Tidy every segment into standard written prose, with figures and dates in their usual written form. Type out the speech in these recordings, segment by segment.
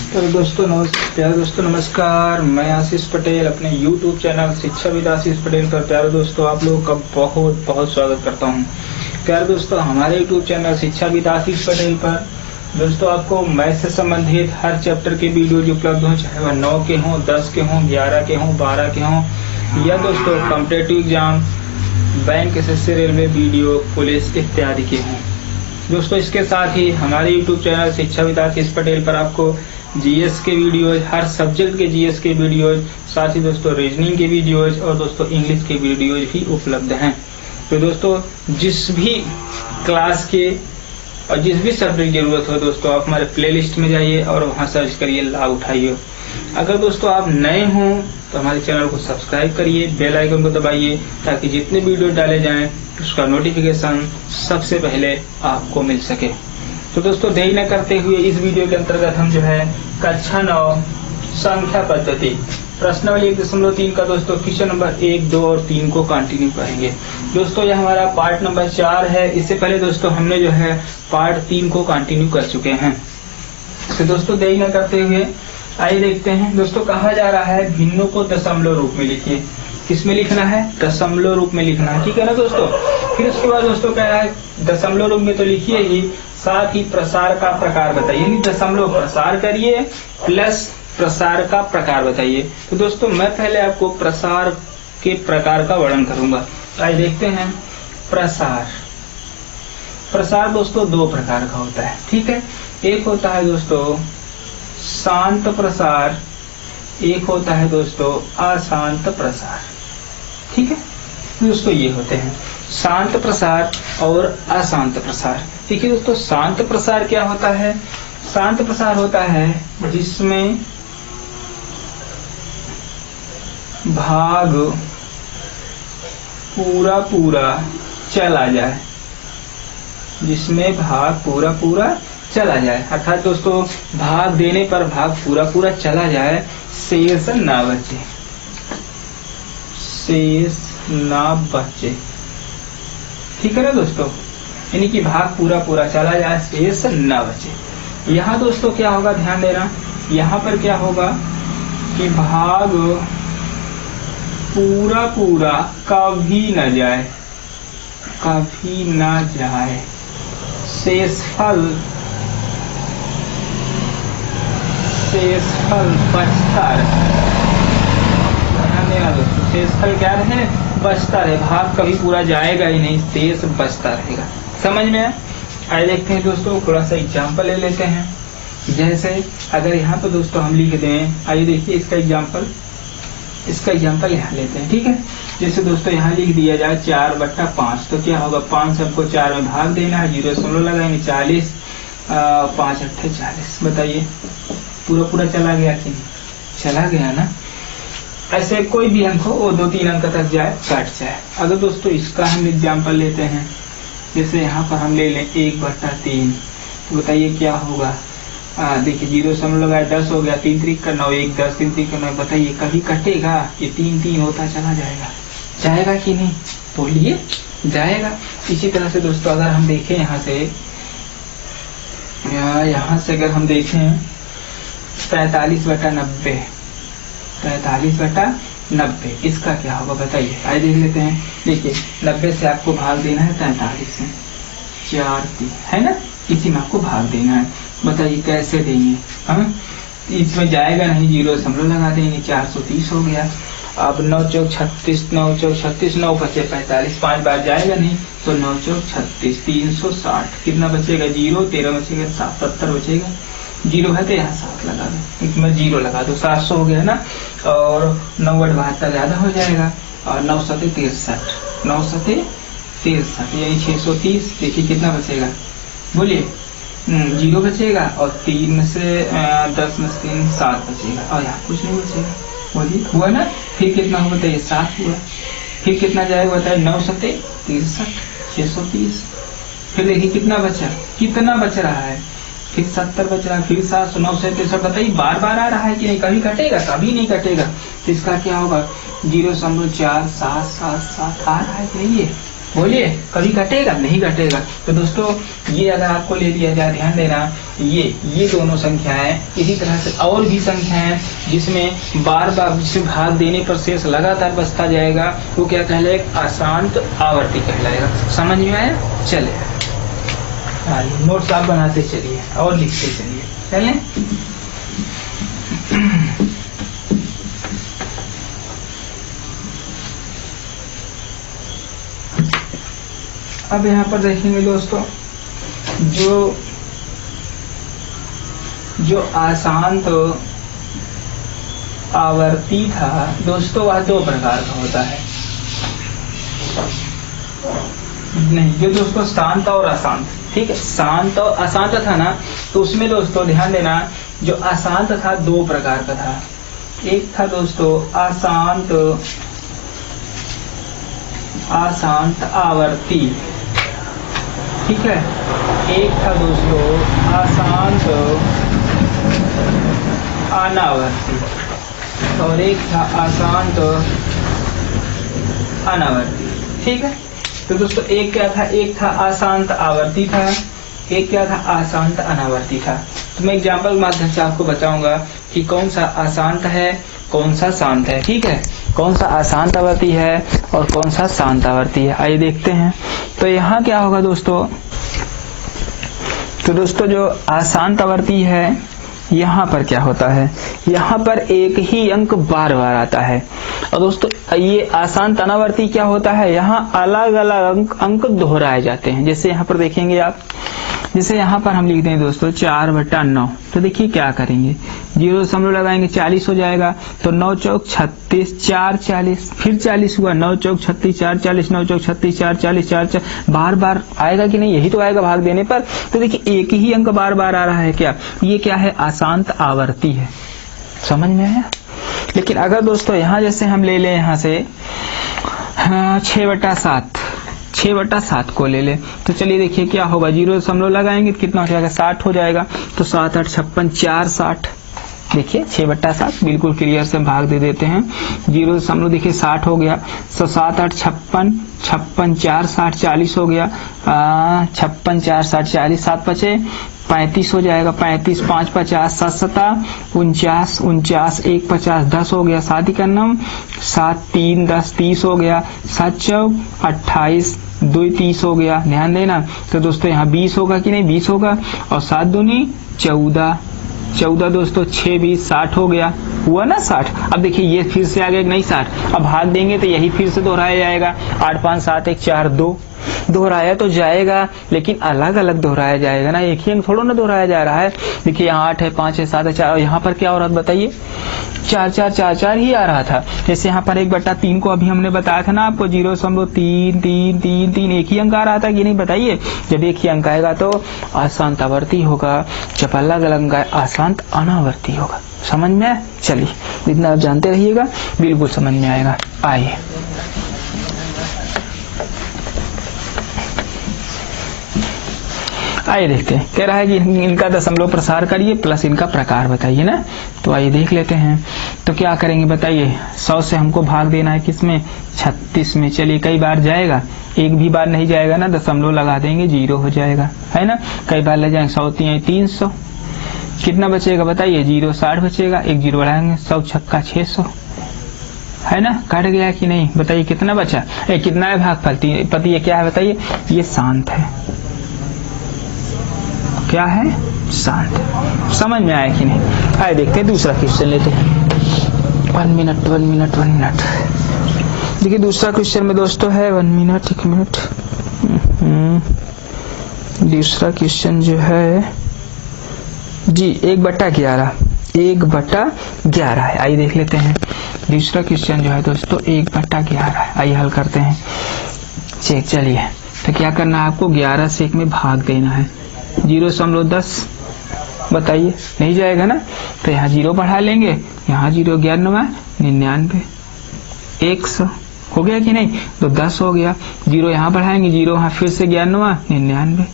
तो दोस्तों नमस्कार। मैं आशीष पटेल अपने YouTube चैनल शिक्षाविद आशीष पटेल पर प्यारे दोस्तों आप लोगों का बहुत बहुत स्वागत करता हूं। प्यारे दोस्तों हमारे YouTube चैनल शिक्षाविद आशीष पटेल पर दोस्तों आपको मैथ से संबंधित हर चैप्टर के वीडियो उपलब्ध हो, चाहे वह 9 के हों, 10 के हों, 11 के हों, 12 के हों या दोस्तों competitive exam, bank, SSC, railway, video, police इत्यादि के हों। दोस्तों इसके साथ ही हमारे YouTube चैनल शिक्षाविद आशीष पटेल पर आपको जीएस के वीडियोज, हर सब्जेक्ट के जीएस के वीडियोज, साथ ही दोस्तों रीजनिंग के वीडियोज और दोस्तों इंग्लिश के वीडियोज भी उपलब्ध हैं। तो दोस्तों जिस भी क्लास के और जिस भी सब्जेक्ट की जरूरत हो दोस्तों आप हमारे प्लेलिस्ट में जाइए और वहां सर्च करिए, लाभ उठाइए। अगर दोस्तों आप नए हों तो हमारे चैनल को सब्सक्राइब करिए, बेल आइकन को दबाइए ताकि जितने वीडियो डाले जाएं उसका नोटिफिकेशन सबसे पहले आपको मिल सके। तो दोस्तों देरी न करते हुए इस वीडियो के अंतर्गत हम जो है कक्षा 9 संख्या पद्धति प्रश्नावली 1.3 का दोस्तों क्वेश्चन नंबर 1, 2 और 3 को कंटिन्यू करेंगे। दोस्तों यह हमारा पार्ट नंबर 4 है। इससे पहले दोस्तों हमने जो है पार्ट 3 को कंटिन्यू कर चुके हैं। तो दोस्तों देरी न करते हुए आइए देखते हैं। दोस्तों कहा जा रहा है भिन्नों को दशमलव रूप में लिखिए। किस में लिखना है? दशमलव रूप में लिखना है, ठीक है ना दोस्तों। फिर उसके बाद दोस्तों क्या है, दशमलव रूप में तो लिखिए ही, साथ ही प्रसार का प्रकार बताइए, यानी दशमलव प्रसार करिए प्लस प्रसार का प्रकार बताइए। तो दोस्तों मैं पहले आपको प्रसार के प्रकार का वर्णन करूंगा। आइए देखते हैं। प्रसार दोस्तों 2 प्रकार का होता है, ठीक है। एक होता है दोस्तों शांत प्रसार, एक होता है दोस्तों अशांत प्रसार, ठीक है। दोस्तों ये होते हैं शांत प्रसार और अशांत प्रसार। देखिए दोस्तों शांत प्रसार क्या होता है? शांत प्रसार होता है जिसमें भाग पूरा चला जाए, जिसमें भाग पूरा चला जाए, अर्थात दोस्तों भाग देने पर भाग पूरा चला जाए, शेष ना बचे, शेष ना बचे, ठीक है ना दोस्तों। यानी कि भाग पूरा चला जाए, शेष ना बचे। यहाँ दोस्तों क्या होगा, ध्यान देना, यहाँ पर क्या होगा कि भाग पूरा कभी न जाए, कभी ना जाए, शेषफल बचता रहे। ध्यान देना दोस्तों, शेषफल क्या रहे? बचता रहे। भाग कभी पूरा जाएगा ही नहीं, शेष बचता रहेगा। समझ में आया? आइए देखते हैं दोस्तों, थोड़ा सा एग्जाम्पल ले लेते हैं। जैसे अगर यहाँ पे दोस्तों हम लिख दें, आइए देखिए इसका एग्जाम्पल यहाँ लेते हैं, ठीक है। जैसे दोस्तों यहाँ लिख दिया जाए 4/5, तो क्या होगा, 5 सबको 4 में भाग देना है, 0 लगाएंगे, 40, 5 8 40। बताइए पूरा चला गया कि नहीं? चला गया ना। ऐसे कोई भी अंक हो वो 2-3 अंक तक जाए, कट जाए। अगर दोस्तों इसका हम एग्जाम्पल लेते हैं, जैसे यहाँ पर हम ले लें 1/3, तो बताइए क्या होगा। देखिए 0 लगाए, 10 हो गया, 3 3 का 9, 1 10, 3 3 का 9। बताइए कभी कटेगा? ये 3 3 होता चला जाएगा कि नहीं? बोलिए जाएगा। इसी तरह से दोस्तों अगर हम देखें यहाँ से अगर हम देखें 45/90, 45/90 इसका क्या होगा बताइए। आइए देख लेते हैं। देखिए 90 से आपको भाग देना है 43 में, 4 3 है ना, इसी में आपको भाग देना है। बताइए कैसे देंगे? हम इसमें जाएगा नहीं, 0 लगा देंगे, 430 हो गया। अब 9 चौक 36, 9 चौक 36, 9 बचे 45, 5 बार जाएगा नहीं, तो 9 चौक 36, 360। कितना बचेगा? 0, 13 बचेगा, 70 बचेगा। 0 है तो यहाँ 7 लगा दो, इसमें 0 लगा दो, 700 हो गया ना। और 9/72 ज्यादा हो जाएगा, और 9 7 63, 9 7 63 यानी 630। देखिए कितना बचेगा, बोलिए। 0 बचेगा और 3 में से 10 में से 3 7 बचेगा, और यहाँ कुछ नहीं बचेगा। बोलिए हुआ ना। फिर कितना हुआ बताइए? 7 हुआ। फिर कितना जाएगा बताइए? 9 7 63, 630। फिर देखिए कितना बच रहा है, फिर 70 बच रहा है, फिर 700, 9 से 63। बताइए बार बार आ रहा है कि नहीं? कभी कटेगा? कभी नहीं कटेगा। तो इसका क्या होगा? 0.47777 आ रहा है कि नहीं? ये बोलिए, कभी घटेगा? नहीं घटेगा। तो दोस्तों ये अगर आपको ले लिया जाए, ध्यान देना, ये दोनों संख्याएं, इसी तरह से और भी संख्याएं जिसमें बार बार जिसमें भाग देने पर शेष लगातार बचता जाएगा, वो क्या कहलाएगा? अशांत आवर्ती कहलाएगा। समझ में आया? चले नोट्स आप बनाते चलिए और लिखते चलिए। चलें, अब यहाँ पर देखेंगे दोस्तों, जो अशांत आवर्ती था दोस्तों, वह दो प्रकार का होता है। नहीं, जो दोस्तों शांत और अशांत, ठीक है, शांत और अशांत था ना, तो उसमें दोस्तों ध्यान देना, जो अशांत था दो प्रकार का था। एक था दोस्तों अशांत आवर्ती, ठीक है। एक था दोस्तों अशांत अनावर्ती और एक था अशांत अनावर्ती, ठीक है। तो दोस्तों एक क्या था? एक था अशांत आवर्ती था, एक क्या था? अशांत अनावर्ती था। तो मैं एग्जाम्पल के माध्यम से आपको बताऊंगा कि कौन सा अशांत है, कौन सा शांत है, ठीक है, कौन सा अशांत आवर्ती है और कौन सा शांत आवर्ती है। आइए देखते हैं। तो यहाँ क्या होगा दोस्तों? तो दोस्तों जो अशांत आवर्ती है, यहाँ पर क्या होता है? यहाँ पर एक ही अंक बार बार आता है। और दोस्तों ये अशांत अनावर्ती क्या होता है? यहाँ अलग अलग अंक दोहराए जाते हैं। जैसे यहाँ पर देखेंगे आप, जैसे यहाँ पर हम लिखते हैं दोस्तों 4/9, तो देखिए क्या करेंगे, 0 लगाएंगे 40 हो जाएगा। तो 9 चौक 36, 4 40, फिर 40 हुआ, 9 चौक 36, 4 40, 9 चौक 36, 4 40, 4 4, बार बार आएगा कि नहीं? यही तो आएगा भाग देने पर। तो देखिए एक ही अंक बार बार आ रहा है। क्या ये क्या है? अशांत आवर्ती है। समझ में आया? लेकिन अगर दोस्तों यहाँ जैसे हम ले लें यहाँ से 6/7, 6/7 को ले ले, तो चलिए देखिए क्या होगा, 0 लगाएंगे तो कितना हो जाएगा? 60 हो जाएगा। तो 7 8 56, 4 60, देखिए 6/7 बिल्कुल क्लियर से भाग दे देते हैं। 0 देखिए 60 हो गया। तो 7 8 56, 56 4 60, 40 हो गया। 56 4 60 40, 7 5 35 हो जाएगा। 35 5 50, 7 7 49, 49 1 50, 10 हो गया। 7 91, 7 3 10, 30 हो गया। 7 4 28, 2 30 हो गया। ध्यान देना। तो दोस्तों यहाँ 20 होगा कि नहीं? 20 होगा। और 7 दूनी 14, 14 दोस्तों 6 20, 60 हो गया। हुआ ना 60। अब देखिए ये फिर से आ गया नहीं 60। अब भाग देंगे तो यही फिर से दोहराया जाएगा। 8 5 7 1 4 2, दोहराया तो जाएगा लेकिन अलग अलग दोहराया जाएगा ना, एक ही अंक थोड़ा ना दोहराया जा रहा है। देखिए यहाँ 8 है, 5 है, 7 है, 4, और यहाँ पर क्या हो रहा है बताइए? 4 4 4 4 ही आ रहा था। जैसे यहाँ पर 1/3 को अभी हमने बताया था ना आपको, 0.3 3 3 3, एक ही अंक आ रहा था कि नहीं बताइए? जब एक ही अंक आएगा तो अशांत आवर्ती होगा, जब अलग अलग अशांत अनावर्ती होगा। समझ में आया? चलिए जितना आप जानते रहिएगा बिल्कुल समझ में आएगा। आइए आइए देखते हैं। कह रहा है कि इनका दशमलव प्रसार करिए प्लस इनका प्रकार बताइए ना। तो आइए देख लेते हैं। तो क्या करेंगे बताइए? 100 से हमको भाग देना है किसमें? 36 में। चलिए कई बार जाएगा? एक भी बार नहीं जाएगा ना, दशमलव लगा देंगे 0 हो जाएगा, है ना। कई बार ले जाएंगे 100 300, कितना बचेगा बताइए? 0 60 बचेगा। 1 0 बढ़ाएंगे, 100 छक्का 600, है ना। कट गया कि नहीं बताइए? कितना बचा? कितना है भागफल? पति ये क्या है बताइए? ये शांत है। क्या है? शांत। समझ में आया कि नहीं? आइए देखते हैं दूसरा क्वेश्चन लेते हैं। 1 मिनट 1 मिनट 1 मिनट। देखिए दूसरा क्वेश्चन में दोस्तों है 1 मिनट 1 मिनट। दूसरा क्वेश्चन जो है जी 1/11, 1/11 है। आइए देख लेते हैं। दूसरा क्वेश्चन जो है दोस्तों 1/11 है। आइए हल करते हैं। चेक। चलिए तो क्या करना है आपको? 11 से 1 में भाग देना है। 0.10 बताइए, नहीं जाएगा ना। तो यहाँ 0 बढ़ा लेंगे, यहाँ 0 11 99, 100 हो गया कि नहीं? तो 10 हो गया। 0 यहाँ बढ़ाएंगे, 0 यहाँ फिर से 11 99,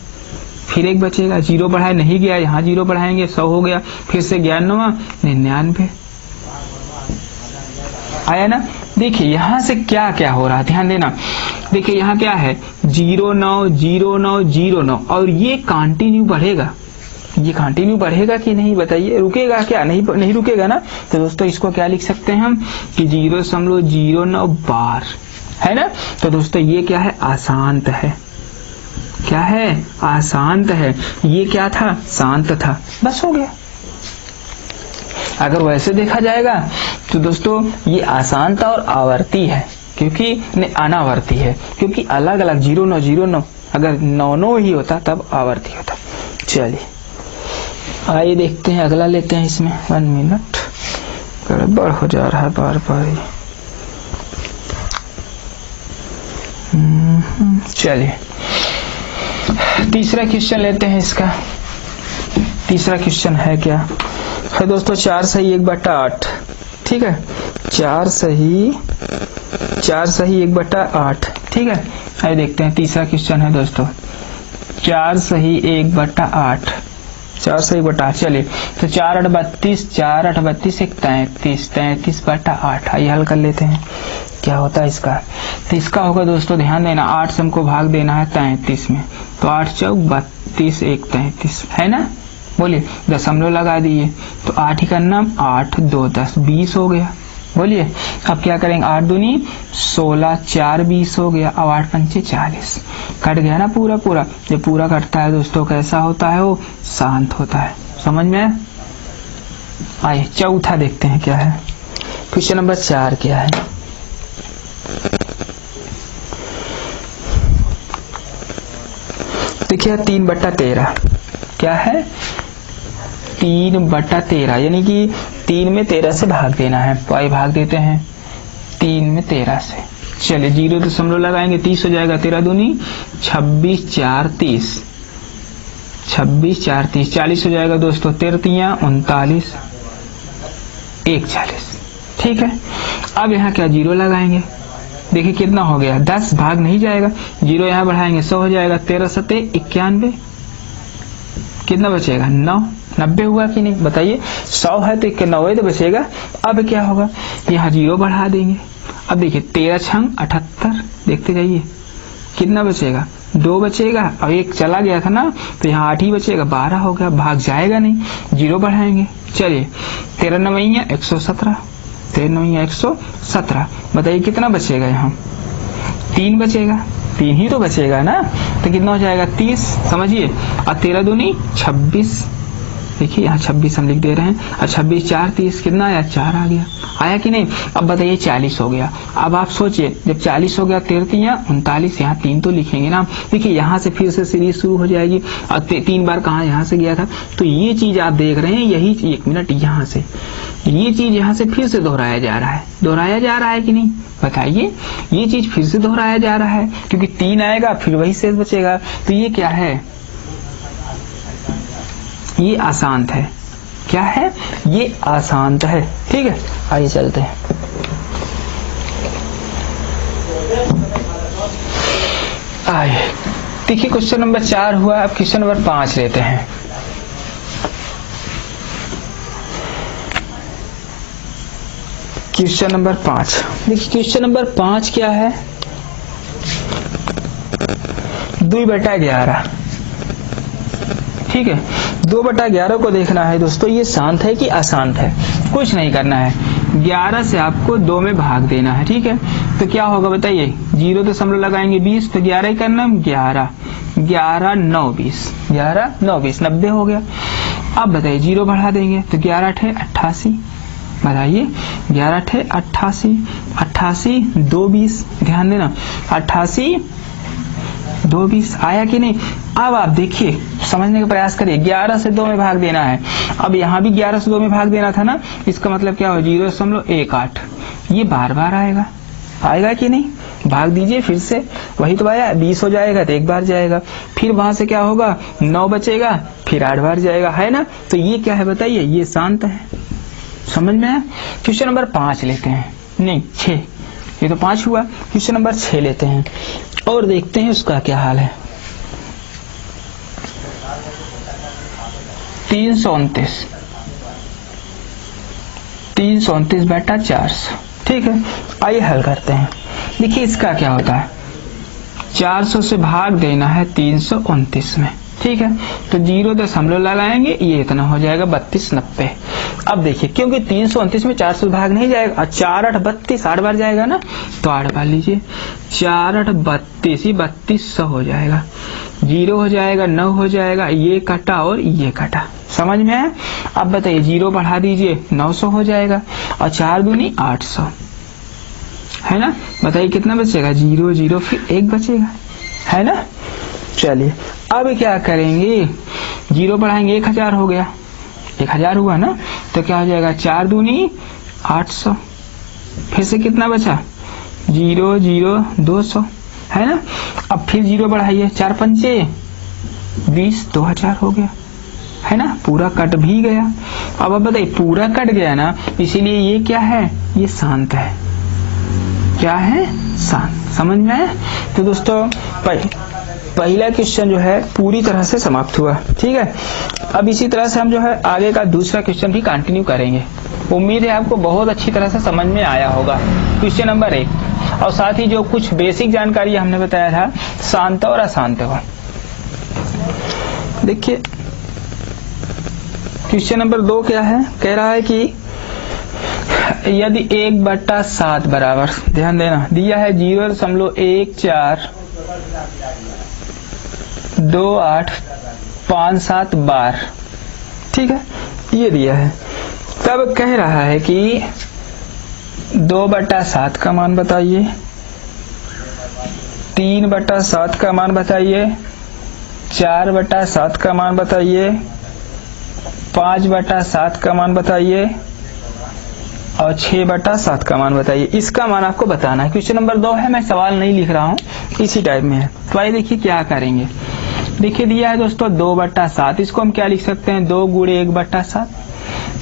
फिर 1 बचेगा। 0 बढ़ाए नहीं गया, यहाँ 0 बढ़ाएंगे 100 हो गया, फिर से 11 99 आया ना। देखिए यहाँ से क्या क्या हो रहा है ध्यान देना। देखिए यहाँ क्या है 0 9 0 9 0 9 और ये कंटिन्यू बढ़ेगा। ये कंटिन्यू बढ़ेगा कि नहीं बताइए, रुकेगा क्या? नहीं रुकेगा ना। तो दोस्तों इसको क्या लिख सकते हैं हम कि 0.09 बार, है ना। तो दोस्तों ये क्या है? अशांत है। क्या है? अशांत है। ये क्या था? शांत था। बस हो गया। अगर वैसे देखा जाएगा तो दोस्तों ये अशांत और आवर्ती है, क्योंकि अनावर्ती है, क्योंकि अलग अलग 0 9 0 9, अगर 9 9 ही होता तब आवर्ती होता। चलिए आइए देखते हैं, अगला लेते हैं। इसमें 1 मिनट गड़बड़ हो जा रहा है बार बार। चलिए तीसरा क्वेश्चन लेते हैं। इसका तीसरा क्वेश्चन है क्या है दोस्तों? 4 सही 1/8। ठीक है, 4 सही 1/8। ठीक है, आइए देखते हैं। तीसरा क्वेश्चन है दोस्तों 4 सही 1/8। 4 सही 1/8। चलिए तो 4 8 32, 4 8 32 1 33, 33/8। आइए हल कर लेते हैं क्या होता है इसका। तो इसका होगा दोस्तों, ध्यान देना, 8 से हमको भाग देना है 33 में, तो 8 चौक 32 1 33, है ना। बोलिए, दशमलव लगा दिए तो 8 ही करना, 8 2 10 20 हो गया। बोलिए अब क्या करेंगे? 8 दूनी 16, 4 20 हो गया। अब 8 पंचे 40, कट गया ना पूरा पूरा। जब पूरा कटता है दोस्तों कैसा होता है? वो शांत होता है। समझ में? आइए चौथा देखते हैं क्या है। क्वेश्चन नंबर 4 क्या है? देखिए 3/13 क्या है? 3/13 यानी कि 3 में 13 से भाग देना है। तो आइए भाग देते हैं 3 में 13 से। चलिए 0 दशमलव लगाएंगे, 30 हो जाएगा। 13 दूनी 26 4 30, 26 4 30, 40 हो जाएगा दोस्तों। 13 तियां 39, 1 40। ठीक है, अब यहाँ क्या 0 लगाएंगे। देखिए कितना हो गया? 10 भाग नहीं जाएगा, 0 यहाँ बढ़ाएंगे 100 हो जाएगा। 13 सते 91, कितना बचेगा? 9। 90 हुआ कि नहीं बताइए? 100 है तो 90 तो बचेगा। अब क्या होगा? यहाँ 0 बढ़ा देंगे। अब देखिए 13 छंग 78, देखते जाइए कितना बचेगा? 2 बचेगा। अब 1 चला गया था ना, तो यहाँ 8 ही बचेगा, 12 हो गया, भाग जाएगा नहीं, 0 बढ़ाएंगे। चलिए 13 9 117, 13 9 117, बताइए कितना बचेगा? यहाँ 3 बचेगा, 3 ही तो बचेगा ना, तो कितना हो जाएगा? 30। समझिए, और 13 दूनी 26, देखिए यहाँ 26 हम लिख दे रहे हैं। और 26 4 30, कितना आया? 4 आ गया। आया कि नहीं? अब बताइए 40 हो गया। अब आप सोचिए, जब 40 हो गया 13 तियां 39, यहाँ 3 तो लिखेंगे ना। देखिए यहाँ से फिर से सीरीज शुरू हो जाएगी। और 3 बार कहाँ यहाँ से गया था, तो ये चीज आप देख रहे हैं, यही 1 मिनट यहाँ से ये चीज यहाँ से फिर से दोहराया जा रहा है। दोहराया जा रहा है कि नहीं बताइए? ये चीज फिर से दोहराया जा रहा है, क्योंकि 3 आएगा फिर वही शेष बचेगा। तो ये क्या है? ये अशांत है। क्या है? ये अशांत है। ठीक है, आइए चलते हैं। आइए देखिए, क्वेश्चन नंबर 4 हुआ। अब क्वेश्चन नंबर 5 लेते हैं। क्वेश्चन नंबर 5, देखिए क्वेश्चन नंबर 5 क्या है? 2/11। ठीक है, 2/11 को देखना है दोस्तों, ये शांत है कि अशांत है। कुछ नहीं करना है, 11 से आपको 2 में भाग देना है। ठीक है, तो क्या होगा बताइए? 0 दशमलव लगाएंगे 20, तो 11 ही करना है। 11 11 9 20, 11 9 20, 90 हो गया। अब बताइए 0 बढ़ा देंगे तो 11 8 88, बताइए 11 8 88, 88 2 20, ध्यान देना 88 2 20 आया कि नहीं? अब आप देखिए, समझने का प्रयास करिए। 11 से 2 में भाग देना है। अब यहाँ भी 11 से 2 में भाग देना था ना, इसका मतलब क्या हो? 0.18। ये बार बार आएगा, आएगा कि नहीं? भाग दीजिए फिर से, वही तो आया। 20 हो जाएगा तो 1 बार जाएगा, फिर वहां से क्या होगा? 9 बचेगा, फिर 8 बार जाएगा, है ना। तो ये क्या है बताइए? ये शांत है। समझ में आया? क्वेश्चन नंबर 5 लेते हैं, नहीं 6, ये तो 5 हुआ। क्वेश्चन नंबर 6 लेते हैं और देखते हैं उसका क्या हाल है। 329, 329/400। ठीक है, आइए हल करते हैं। देखिए इसका क्या होता है? 400 से भाग देना है 329 में, ठीक है। तो 0 दशमलव लगाएंगे, ये इतना हो जाएगा 3290। अब देखिए क्योंकि 329 में 400 भाग नहीं जाएगा, 4 8 32, 8 बार जाएगा ना, तो 8 बार लीजिए, 4 8 32 ही 3200 हो जाएगा। 0 हो जाएगा, 9 हो जाएगा, ये कटा और ये कटा, समझ में आया। अब बताइए 0 बढ़ा दीजिए, 900 हो जाएगा, और 4 दूनी 800, है ना। बताइए कितना बचेगा, 0 0 फिर 1 बचेगा, है ना। चलिए अब क्या करेंगे, 0 बढ़ाएंगे, 1000 हो गया, 1000 हुआ ना, तो क्या हो जाएगा, 4 दूनी 800, फिर से कितना बचा, 0 0 200, है ना। अब फिर 0 बढ़ाइए, 4 पंचे 20, 2000 हो गया, है ना। पूरा कट भी गया। अब बताइए पूरा कट गया ना, इसीलिए ये क्या है, ये शांत है। क्या है, शांत। समझ में आया। तो दोस्तों पहला क्वेश्चन जो है पूरी तरह से समाप्त हुआ, ठीक है। अब इसी तरह से हम जो है आगे का दूसरा क्वेश्चन भी कंटिन्यू करेंगे। उम्मीद है आपको बहुत अच्छी तरह से समझ में आया होगा क्वेश्चन नंबर 1, और साथ ही जो कुछ बेसिक जानकारी हमने बताया था शांत और अशांत को। देखिए क्वेश्चन नंबर 2 क्या है, कह रहा है कि यदि 1/7 बराबर, ध्यान देना, दिया है 0.142857 बार, ठीक है, ये दिया है। तब कह रहा है कि 2/7 का मान बताइए, 3/7 का मान बताइए, 4/7 का मान बताइए, 5/7 का मान बताइए, और 6/7 का मान बताइए। इसका मान आपको बताना है। क्वेश्चन नंबर 2 है, मैं सवाल नहीं लिख रहा हूँ, इसी टाइप में है। तो आइए देखिए क्या करेंगे। देखिए दिया है दोस्तों 2/7, इसको हम क्या लिख सकते हैं, 2 गुणे 1/7।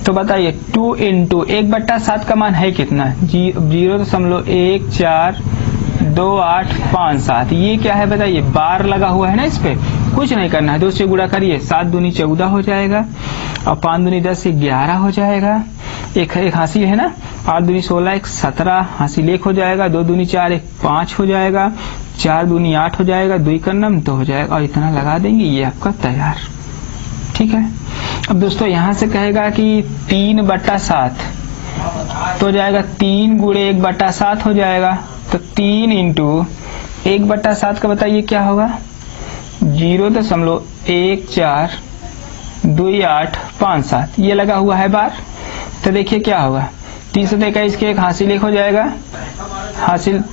तो बताइए 2 इंटू 1/7 का मान है कितना, 0.142857। ये क्या है बताइए, बार लगा हुआ है ना, इस पे कुछ नहीं करना है, 2 से गुणा करिए, 7 दूनी 14 हो जाएगा, और 5 दूनी 10 11 हो जाएगा, एक हासिल है ना, 8 दूनी 16 1 17 हासिल 1 हो जाएगा, 2 दूनी 4 1 5 हो जाएगा, 4 दूनी 8 हो जाएगा, 2 का नम 2 हो जाएगा, और इतना लगा देंगे, ये आपका तैयार, ठीक है। अब दोस्तों यहाँ से कहेगा कि 3/7 तो जाएगा 3 गुणे 1/7 हो जाएगा, तो 3 इंटू 1/7 का बताइए क्या होगा, 0.142857, ये लगा हुआ है बार। तो देखिए क्या होगा, 3 से 21 के 1 हासिल 1 हो जाएगा, हासिल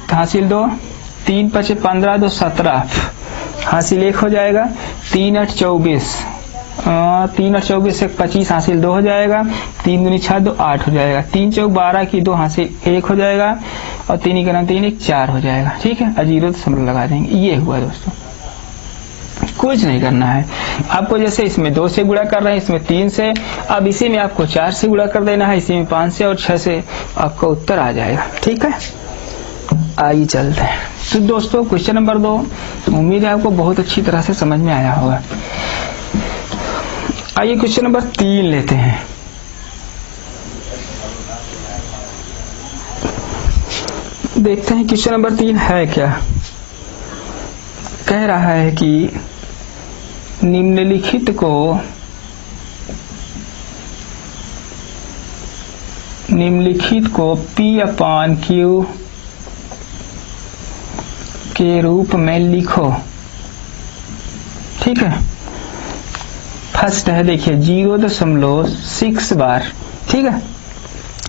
2, 3 5 15 2 17 हासिल 1 हो जाएगा, 3 8 24 3 8 24 से 25 हासिल 2 हो जाएगा, 3 दूनी 6 2 8 हो जाएगा, 3 चौक 12 की 2 हासिल 1 हो जाएगा, और 3 का 3 1 4 हो जाएगा, ठीक है। 0 दशमलव लगा देंगे, ये हुआ दोस्तों, कुछ नहीं करना है आपको। जैसे इसमें 2 से गुणा कर रहे हैं, इसमें 3 से, अब इसी में आपको 4 से गुणा कर देना है, इसी में 5 से और 6 से, आपका उत्तर आ जाएगा, ठीक है। आइए चलते हैं। तो दोस्तों क्वेश्चन नंबर 2 उम्मीद है आपको बहुत अच्छी तरह से समझ में आया होगा। आइए क्वेश्चन नंबर 3 लेते हैं। देखते हैं क्वेश्चन नंबर 3 है क्या। कह रहा है कि निम्नलिखित को P/Q के रूप में लिखो, ठीक है। फर्स्ट है देखिए 0.6 बार, ठीक है।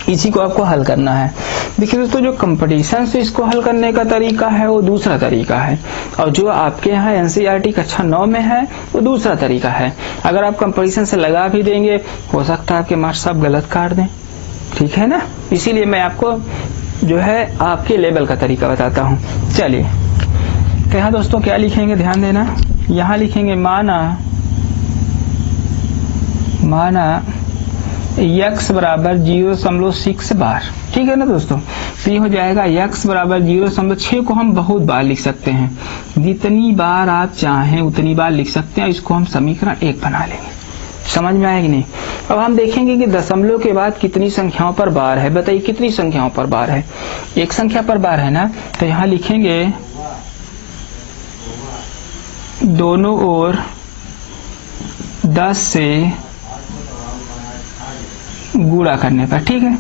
इसी को आपको हल करना है। देखिए दोस्तों जो कंपटीशन से इसको हल करने का तरीका है वो दूसरा तरीका है, और जो आपके यहाँ एनसीईआरटी कक्षा 9 में है वो दूसरा तरीका है। अगर आप कंपटीशन से लगा भी देंगे, हो सकता है आपके मार्क्स आप गलत काट दें, ठीक है ना। इसीलिए मैं आपको जो है आपके लेवल का तरीका बताता हूँ। चलिए तो यहाँ दोस्तों क्या लिखेंगे, ध्यान देना, यहाँ लिखेंगे माना x बराबर 0.6 बार, ठीक है ना दोस्तों। तो ये हो जाएगा x बराबर 0.6 को हम बहुत बार लिख सकते हैं, जितनी बार आप चाहें उतनी बार लिख सकते हैं। इसको हम समीकरण 1 बना लेंगे। समझ में आया कि नहीं। अब हम देखेंगे कि दशमलव के बाद कितनी संख्याओं पर बार है। बताइए कितनी संख्याओं पर बार है, एक संख्या पर बार है ना। तो यहाँ लिखेंगे दोनों ओर 10 से गुणा करने पर। ठीक है,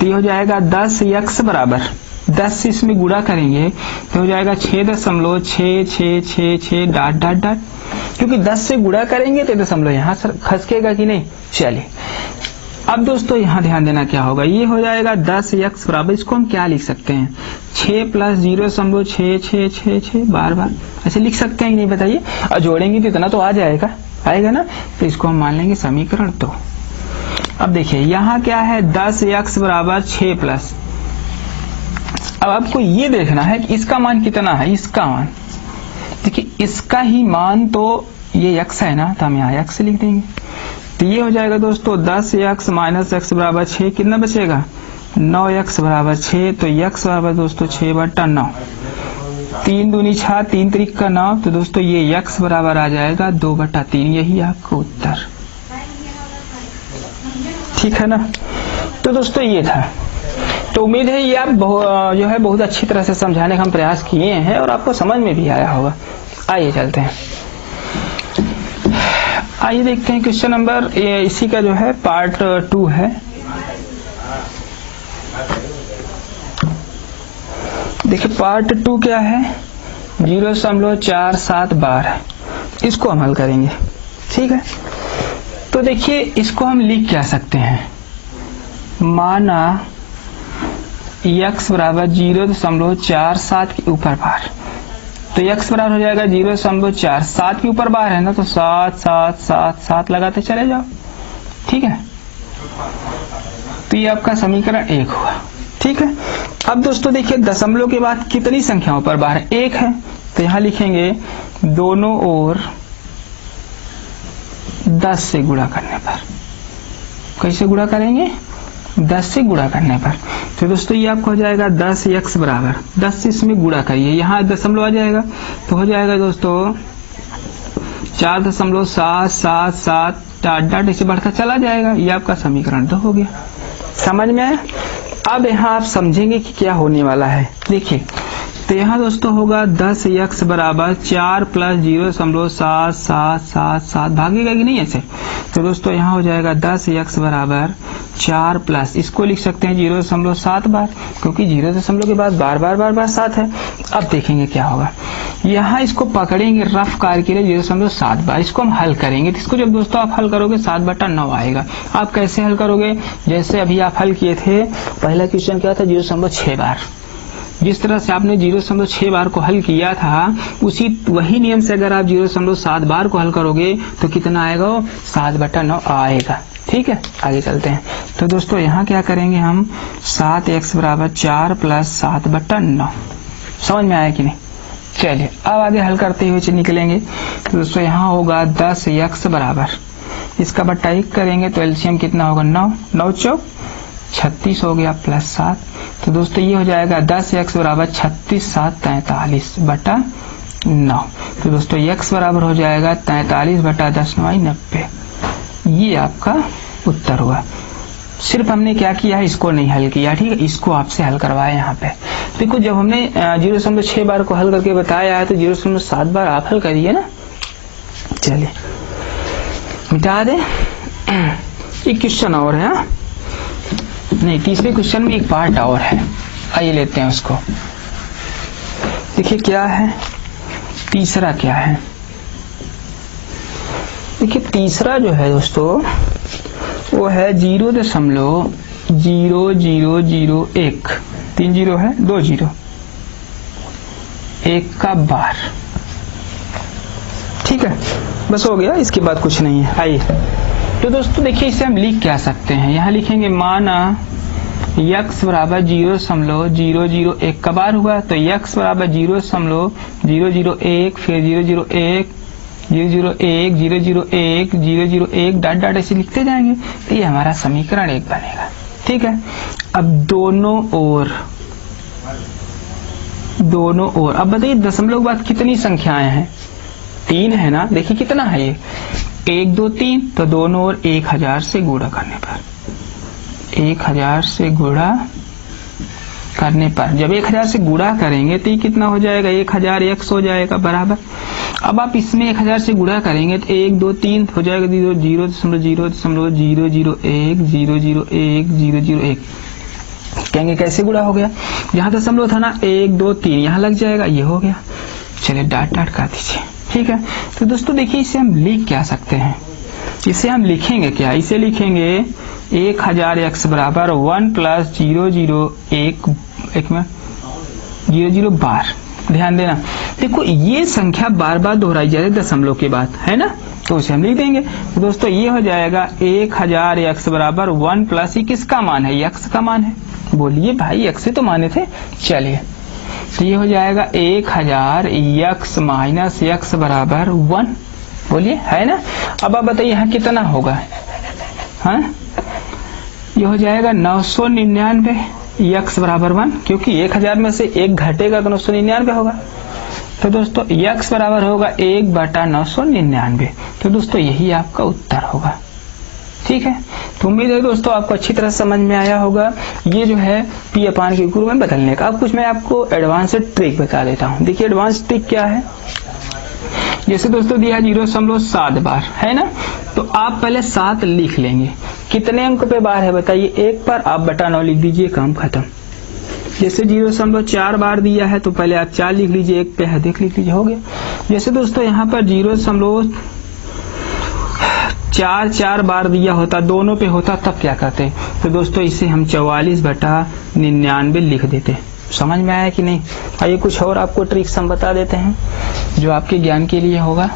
तो ये हो जाएगा 10x बराबर 10 से इसमें गुणा करेंगे तो हो जाएगा 6.666 डॉट डॉट डॉट, क्योंकि 10 से गुणा करेंगे तो दशमलव यहाँ खसकेगा कि नहीं। चलिए अब दोस्तों यहाँ ध्यान देना क्या होगा, ये हो जाएगा 10x बराबर, इसको हम क्या लिख सकते हैं 6 + 0.6666 बार बार ऐसे लिख सकते हैं कि नहीं बताइए। और जोड़ेंगे तो इतना तो आएगा ना, तो इसको हम मान लेंगे समीकरण 2। अब देखिए यहाँ क्या है 10x बराबर 6 प्लस, अब आपको ये देखना है कि इसका मान कितना है, इसका मान देखिए, इसका ही मान तो ये x है ना, तो हम यहाँ x लिख देंगे। तो ये हो जाएगा दोस्तों 10x - x बराबर 6, कितना बचेगा 9x बराबर 6, तो x बराबर दोस्तों 6/9, 3 दूनी 6, 3 त्रिक का 9, तो दोस्तों ये x बराबर आ जाएगा 2/3, यही आपका उत्तर। ठीक है ना। तो दोस्तों ये था, तो उम्मीद है ये आप जो है बहुत अच्छी तरह से समझाने का हम प्रयास किए हैं और आपको समझ में भी आया होगा। आइए चलते हैं, आइए देखते हैं क्वेश्चन नंबर, इसी का जो है पार्ट 2 है। देखिए पार्ट 2 क्या है, 0.47 बार, इसको हम हल करेंगे। ठीक है, तो देखिए इसको हम लिख क्या सकते हैं, माना x बराबर 0.47 के ऊपर बार, तो x बराबर हो जाएगा 0.47 के ऊपर बार है ना, तो 7 7 7 7 लगाते चले जाओ। ठीक है, तो ये आपका समीकरण 1 हुआ। ठीक है, अब दोस्तों देखिए दशमलव के बाद कितनी संख्याओं पर बार है, 1 है, तो यहाँ लिखेंगे दोनों ओर 10 से गुणा करने पर। कैसे गुणा करेंगे, 10 से गुणा करने पर। तो दोस्तों ये आपको हो जाएगा 10x बराबर 10 से इसमें गुणा करिए, यहाँ दशमलव आ जाएगा, तो हो जाएगा दोस्तों 4.777 डॉट डॉट ऐसे बढ़ता चला जाएगा। ये आपका समीकरण 2 हो गया। समझ में आया। अब यहाँ आप समझेंगे कि क्या होने वाला है। देखिए तो यहाँ दोस्तों होगा 10x बराबर 4 + 0.7777 भागेगा कि नहीं ऐसे, तो दोस्तों यहाँ हो जाएगा 10x बराबर 4 प्लस, इसको लिख सकते हैं 0.7 बार, क्योंकि 0 के बाद बार बार 7 है। अब देखेंगे क्या होगा, यहाँ इसको पकड़ेंगे रफ कार के लिए 0.7 बार, इसको हम हल करेंगे। तो इसको जब दोस्तों आप हल करोगे 7/9 आएगा। आप कैसे हल करोगे, जैसे अभी आप हल किए थे, पहला क्वेश्चन क्या था 0.6 बार, जिस तरह से आपने 0.6 बार को हल किया था, वही नियम से अगर आप 0.7 बार को हल करोगे तो कितना आएगा, 7/9 आएगा। ठीक है, आगे चलते हैं। तो दोस्तों यहाँ क्या करेंगे हम, 7x बराबर 4 + 7/9। समझ में आया कि नहीं। चलिए अब आगे हल करते हुए निकलेंगे। तो दोस्तों यहाँ होगा 10x बराबर, इसका बट्टा 1 करेंगे तो एलसीएम कितना होगा 9, 9 चौक 36 हो गया प्लस 7। तो दोस्तों ये हो जाएगा 10x बराबर 36 7 43/9। तो दोस्तों x बराबर हो जाएगा 43/10 9 90। ये आपका उत्तर हुआ। सिर्फ हमने क्या किया है, इसको नहीं हल किया। ठीक है, इसको आपसे हल करवाया। यहाँ पे देखो जब हमने 0.6 बार को हल करके बताया है तो 0.7 बार आप हल करिए ना। चलिए मिटा दे। एक क्वेश्चन और है, नहीं तीसरे क्वेश्चन में एक पार्ट और है, आइए लेते हैं उसको। देखिए क्या है तीसरा, क्या है देखिए तीसरा जो है दोस्तों वो है 0.0001, 3 0 है 2 0 1 का बार। ठीक है, बस हो गया, इसके बाद कुछ नहीं है। आइए तो दोस्तों देखिए इसे हम लिख क्या सकते हैं, यहाँ लिखेंगे माना x बराबर 0.001 का बार हुआ, तो x बराबर 0.001 फिर 001 001 001 001 डॉट डॉट ऐसे लिखते जाएंगे। तो ये हमारा समीकरण 1 बनेगा। ठीक है, अब दोनों ओर अब बताइए दशमलव के बाद कितनी संख्याएं हैं, 3 है ना। देखिए कितना है ये 1 2 3, तो दोनों ओर 1000 से गुणा करने पर 1000 से गुणा करने पर जब 1000 से गुणा करेंगे तो ये कितना हो जाएगा, 1000x हो जाएगा बराबर। अब आप इसमें 1000 से गुणा करेंगे तो 1 2 3 हो जाएगा, 0.0.001 कहेंगे कैसे गुणा हो गया, यहाँ दशमलव था ना, 1 2 3 यहाँ लग जाएगा, ये हो गया। चलिए डाट डाट कर दीजिए, ठीक है। तो दोस्तों देखिए इसे हम लिख क्या सकते हैं, इसे हम लिखेंगे क्या, इसे लिखेंगे 1000x बराबर 1 + 0 बार। ध्यान देना, देखो ये संख्या बार बार दोहराई जा रही है दशमलव के बाद, है ना, तो उसे हम लिख देंगे। तो दोस्तों ये हो जाएगा 1000x बराबर 1 + ये किसका मान है, x का मान है। बोलिए भाई x से तो माने थे। चलिए तो ये हो जाएगा 1000x - x बराबर 1। बोलिए, है ना। अब आप बताइए यहाँ कितना होगा, हाँ ये हो जाएगा 999 x बराबर 1, क्योंकि 1000 में से 1 घटेगा तो 999 होगा। तो दोस्तों x बराबर होगा 1/999। तो दोस्तों यही आपका उत्तर होगा, ठीक है। तो उम्मीद है दोस्तों आपको अच्छी तरह समझ में आया होगा ये जो है p/q में बदलने का। अब कुछ मैं आपको एडवांस ट्रिक बता देता हूँ। देखिए एडवांस ट्रिक क्या है, जैसे दोस्तों दिया 0.7 बार, है ना, तो आप पहले 7 लिख लेंगे। कितने अंक पे बार है बताइए, 1 पर, आप बटा 9 लिख दीजिए, काम खत्म। जैसे 0.4 बार दिया है तो पहले आप 4 लिख लीजिए, 1 पे है देख लीजिए, हो गया। जैसे दोस्तों यहाँ पर 0.44 बार दिया होता, दोनों पे होता, तब क्या करते, तो दोस्तों इसे हम 44/99 लिख देते। समझ में आया कि नहीं। आइए कुछ और आपको ट्रिक्स हम बता देते हैं जो आपके ज्ञान के लिए होगा।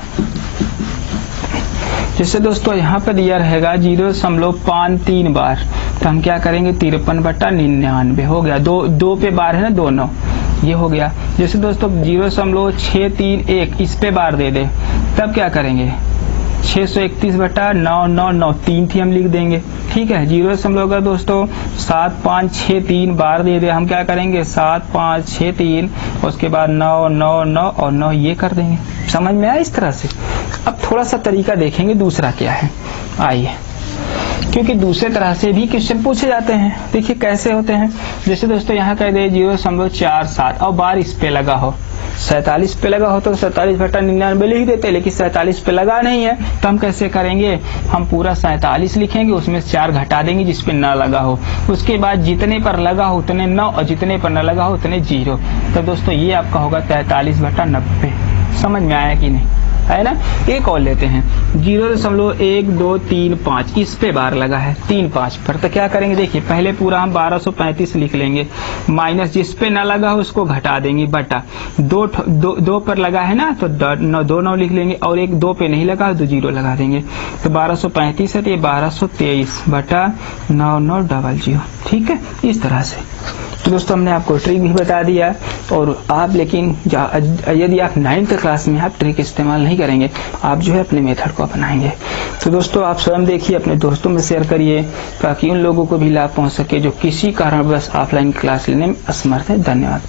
जैसे दोस्तों यहाँ पर दिया रहेगा 0.53 बार, तो हम क्या करेंगे 53/99 हो गया। दो पे बार है ना, 2 9, ये हो गया। जैसे दोस्तों 0.631 इस पे बार दे दे, तब क्या करेंगे 631/999 3 थी हम लिख देंगे, ठीक है। 0 का दोस्तों 7563 बार दे दे, हम क्या करेंगे 7563, उसके बाद 999 और 9 ये कर देंगे। समझ में आया इस तरह से। अब थोड़ा सा तरीका देखेंगे दूसरा क्या है, आइए, क्योंकि दूसरे तरह से भी क्वेश्चन पूछे जाते हैं। देखिए कैसे होते हैं। जैसे दोस्तों यहाँ कह दे 0.47 और बार इस पे लगा हो, 47 पे लगा हो तो 47/99 लिख देते, लेकिन 47 पे लगा नहीं है तो हम कैसे करेंगे, हम पूरा 47 लिखेंगे, उसमें 4 घटा देंगे जिसपे न लगा हो, उसके बाद जितने पर लगा हो उतने 9 और जितने पर न लगा हो उतने 0। तो दोस्तों ये आपका होगा 43/90। समझ में आया कि नहीं, है ना। एक और लेते हैं 0.1235 इस पे बार लगा है 3 5 पर, तो क्या करेंगे देखिए पहले पूरा हम 1235 लिख लेंगे, माइनस जिस पे ना लगा हो उसको घटा देंगे, बटा 2 पर लगा है ना तो 2 9 लिख लेंगे, और 1 2 पे नहीं लगा तो 0 लगा देंगे। तो 1235 है तो ये 1223/9900, ठीक है। इस तरह से तो दोस्तों हमने आपको ट्रिक भी बता दिया, और आप लेकिन यदि आप 9th क्लास में आप ट्रिक इस्तेमाल नहीं करेंगे, आप जो है अपने मेथड को अपनाएंगे। तो दोस्तों आप स्वयं देखिए, अपने दोस्तों में शेयर करिए ताकि उन लोगों को भी लाभ पहुंच सके जो किसी कारणवश ऑफलाइन क्लास लेने में असमर्थ है। धन्यवाद।